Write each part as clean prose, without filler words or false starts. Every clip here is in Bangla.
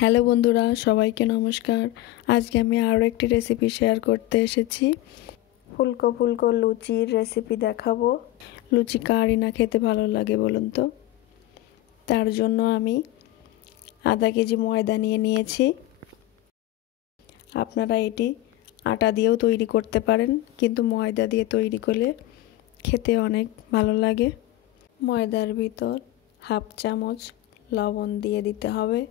হ্যালো বন্ধুরা, সবাইকে নমস্কার। আজকে আমি আরও একটি রেসিপি শেয়ার করতে এসেছি। ফুলকো ফুলকো লুচির রেসিপি দেখাবো। লুচি কারই না খেতে ভালো লাগে বলুন তো? তার জন্য আমি আধা কেজি ময়দা নিয়েছি। আপনারা এটি আটা দিয়েও তৈরি করতে পারেন, কিন্তু ময়দা দিয়ে তৈরি করলে খেতে অনেক ভালো লাগে। ময়দার ভিতর হাফ চামচ লবণ দিয়ে দিতে হবে।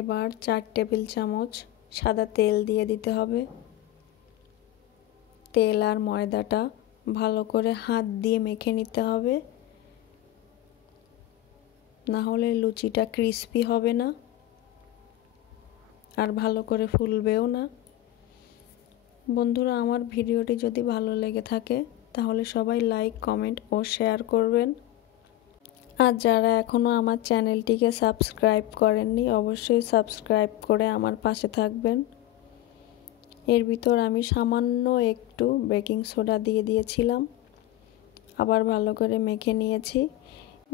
এবার 4 টেবিল চামচ সাদা তেল দিয়ে দিতে হবে। তেল আর ময়দাটা ভালো করে হাত দিয়ে মেখে নিতে হবে, না হলে লুচিটা ক্রিস্পি হবে না আর ভালো করে ফুলবেও না। বন্ধুরা, আমার ভিডিওটি যদি ভালো লেগে থাকে তাহলে সবাই লাইক, কমেন্ট ও শেয়ার করবেন। আর যারা এখনও আমার চ্যানেলটিকে সাবস্ক্রাইব করেননি, অবশ্যই সাবস্ক্রাইব করে আমার পাশে থাকবেন। এর ভিতর আমি সামান্য একটু বেকিং সোডা দিয়ে দিয়েছিলাম। আবার ভালো করে মেখে নিয়েছি।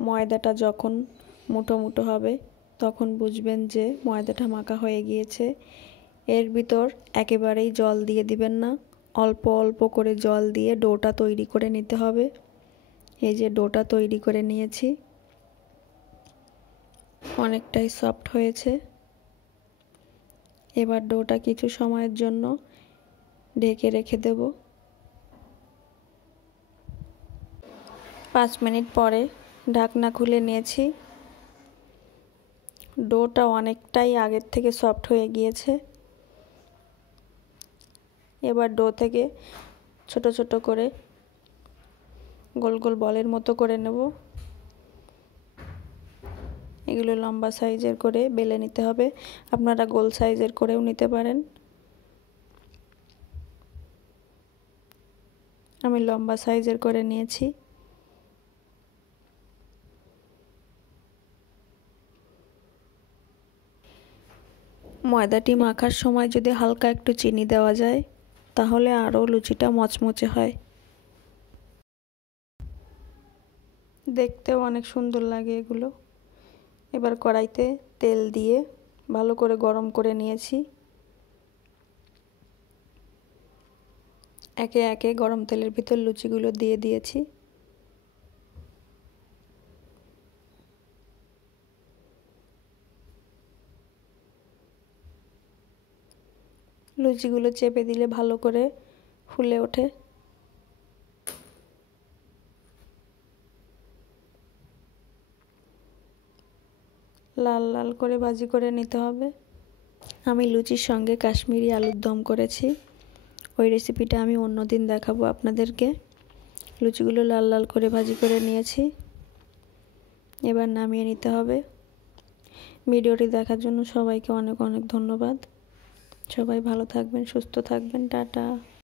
ময়দাটা যখন মুঠো মুঠো হবে তখন বুঝবেন যে ময়দাটা মাখা হয়ে গিয়েছে। এর ভিতর একেবারেই জল দিয়ে দিবেন না, অল্প অল্প করে জল দিয়ে ডোটা তৈরি করে নিতে হবে। এই যে ডোটা তৈরি করে নিয়েছি, অনেকটাই সফট হয়েছে। এবার ডোটা কিছু সময়ের জন্য ঢেকে রেখে দেব। 5 মিনিট পরে ঢাকনা খুলে নিয়েছি। ডোটা অনেকটাই আগের থেকে সফট হয়ে গিয়েছে। এবার ডো থেকে ছোট ছোট করে গোল গোল বলের মতো করে নেব। এগুলো লম্বা সাইজের করে বেলে নিতে হবে। আপনারা গোল সাইজের করেও নিতে পারেন। আমি লম্বা সাইজের করে নিয়েছি। ময়দাটি মাখার সময় যদি হালকা একটু চিনি দেওয়া যায় তাহলে আরও লুচিটা মচমচে হয়, দেখতেও অনেক সুন্দর লাগে এগুলো। এবার কড়াইতে তেল দিয়ে ভালো করে গরম করে নিয়েছি। একে একে গরম তেলের ভিতর লুচিগুলো দিয়ে দিয়েছি। লুচিগুলো চেপে দিলে ভালো করে ফুলে ওঠে। লাল লাল করে ভাজি করে নিতে হবে। আমি লুচির সঙ্গে কাশ্মীরি আলুর দম করেছি। ওই রেসিপিটা আমি অন্যদিন দেখাবো আপনাদেরকে। লুচিগুলো লাল লাল করে ভাজি করে নিয়েছি। এবার নামিয়ে নিতে হবে। ভিডিওটি দেখার জন্য সবাইকে অনেক অনেক ধন্যবাদ। সবাই ভালো থাকবেন, সুস্থ থাকবেন। টাটা।